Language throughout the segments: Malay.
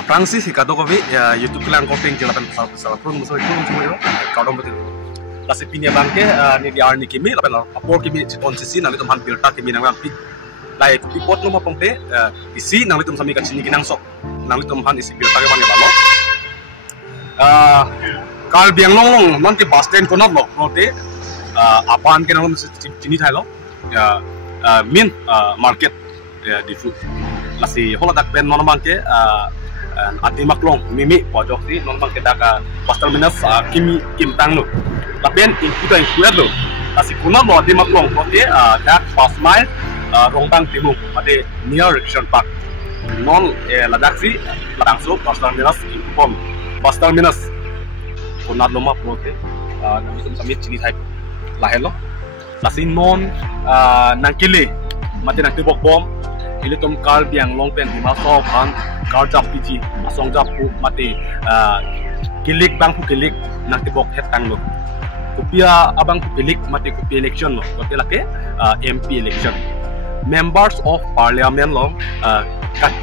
Aprangsi si kado kopi YouTube kelang kopeng jelapan salah pun musuh itu semua yo kado betul. Lasi pinya bangke ni di arni kimi lapan apor kimi konsisi nang itu man birta kimi nang pi. Lai kopi pot lo mapong te isi nang itu sami kacini kinang sok nang itu man isi birta ke mana balo. Kal biang long non ke bus stand konat lo rote apaan ke nang sini thai lo min market di food. Lasi hola dak pen non bangke adi maklong mimi pojok si non bang kita ka pastel minus kim tang lo lapen kita yang kuat lo asi kuna lo adi maklong kote dak pas mile rongbang timung ade near rection park non ladak si ladang so pastel minus pom pastel minus kuna lo ma prote nami tum sami chini thai lahelo lasi non nangkile mate nang tibok bom ini tum kal biang long pen di masau kan kal jap piji asong jap pu mati kilik bang pu kilik nanti bok hetang lo kupia abang pu kilik mati kupi election lo kote lake MP election members of parliament lo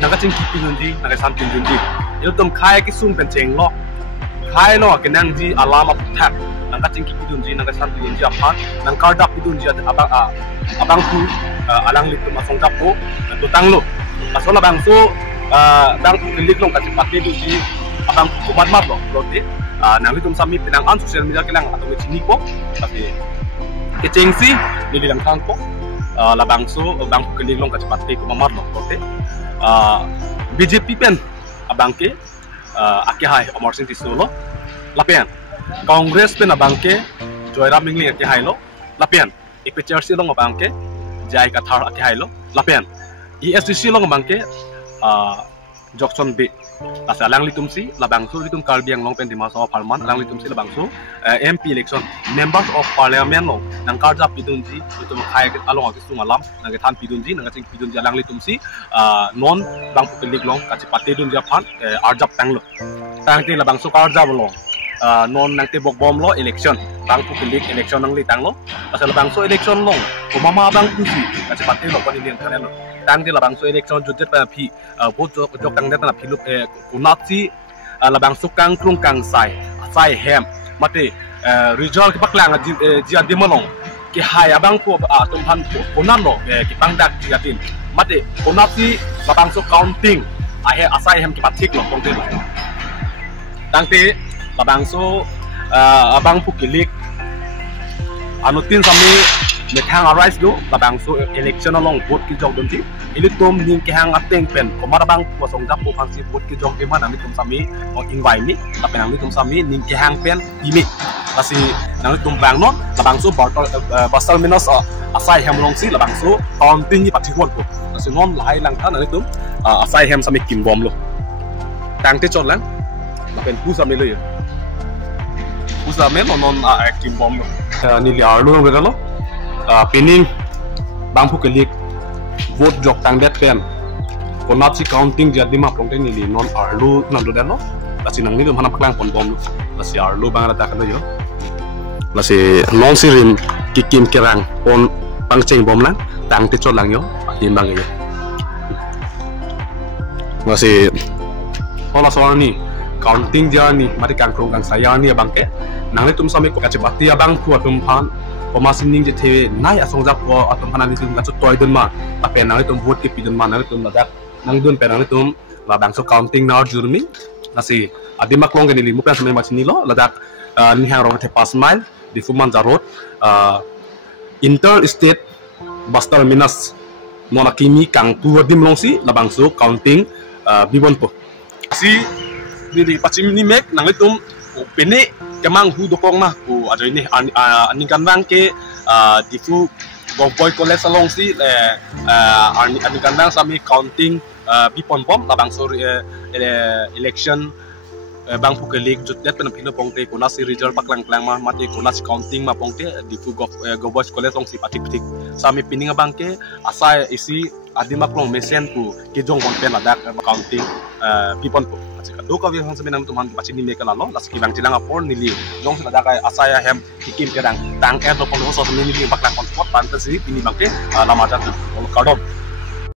naga cing kipi junji naga santin junji ini tum kai kisung penceng lo kai lo kenang ji alam attack naga cing kipi junji naga santin junji apa nang kal jap junji abang pu alang litum asong jap pu tutang lo pasola bang so bang kilik long kasi pati tu si abang kumat mat lo berarti nang litum sami pinang an sosial media kelang atau ngecini ko tapi kecengsi di bilang kangko labang so bang kilik long kasi pati kumat lo berarti BJP pen abang ke akihai Omar Singh Tisolo lapian Kongres pen abang ke Joyram Mingling akihai lo lapian IPCRC long abang ke Jai Kathar akihai lo lapian ESDC long bangke Jokson B asa alang litum si labang so litum kalbiang long pen di masa parliament alang litum si labang so MP election members of parliament long nang karja pidunji litum khai along ati sung alam nang than pidunji nang cing pidunji alang litum si non bang public long kaci pate dun japan arjap tang lo tang ti labang so karja bolong non nang te bok bom lo election bang public election nang litang lo pasal labang so election long kumama bang kusi kaci pate lo pani lian kalen lo tang di labang so election judet pa phi vote jok tang net na phi lup kunat si labang so kang krung kang sai hem mate result ki paklang ji adi monong ki hai abang ko tum han kunan lo ki pangdak ji adin mate kunat si labang so counting asai hem ki pathik lo tong te tang te labang so abang pu kilik anutin sami methang arise do labang so election along vote ki jog donji ilitum ning ki hang ateng pen komar bang posong jap po fansi vote ki jog di mana nitum sami invite mi tapi nang nitum sami ning ki hang pen imi kasi nang nitum bang no labang so basal minus asai hem long si labang so counting ni pathikon ko kasi non lai lang ta nang nitum asai hem sami kim bom lo tang te chon lang lapen pu sami lo yo pu sami non kim bom lo ni liar lo ngero lo pining bang pu kelik vote jok tang det pen konat si counting jadi ma prong ni non arlu nan do dan no lasi nang ni dum hanam klang pon bom lasi arlu bang rata kan yo lasi non si rim kikim kerang pon pang cheng bom lang tang ti chot lang yo dim bang yo lasi hola soani counting jani mari kang krong kang saya ni bang ke nang ni tum sami ko kache bati abang ku atum phan pemasin je tewe nai asong jap ko atum hanan tum ka toy dun ma tapi nang tum vote ke pidun ma nang tum ladak nang dun pe nang tum labang so counting now jurmi nasi adimak long ni limu kan samai macini lo ladak ni hang rong te pas mile di fuman jarot interstate bus terminus monakimi kang puwadim long si labang so counting bibon po si di pachim ni mek nang tum pene kemang hu dokong mah ku ajo ini aning kan bang ke difu boy college along si aning kan bang sami counting bipon bom labang so election bang pu kelik jutlet pen pino pongte kuna si result paklang klang mah mati kuna si counting ma pongte difu go boys college long si patik sami pininga bang ke asai isi adimak long mesen ku kijong konten ladak counting bipon po do ka vi hang sebenam tuman pachini me kala lo las ki bang tilang apor nili jong sila dakai asaya hem kikim kedang tang er do pon so ni baklang kon pot pan si pini bangke lama jatu kardom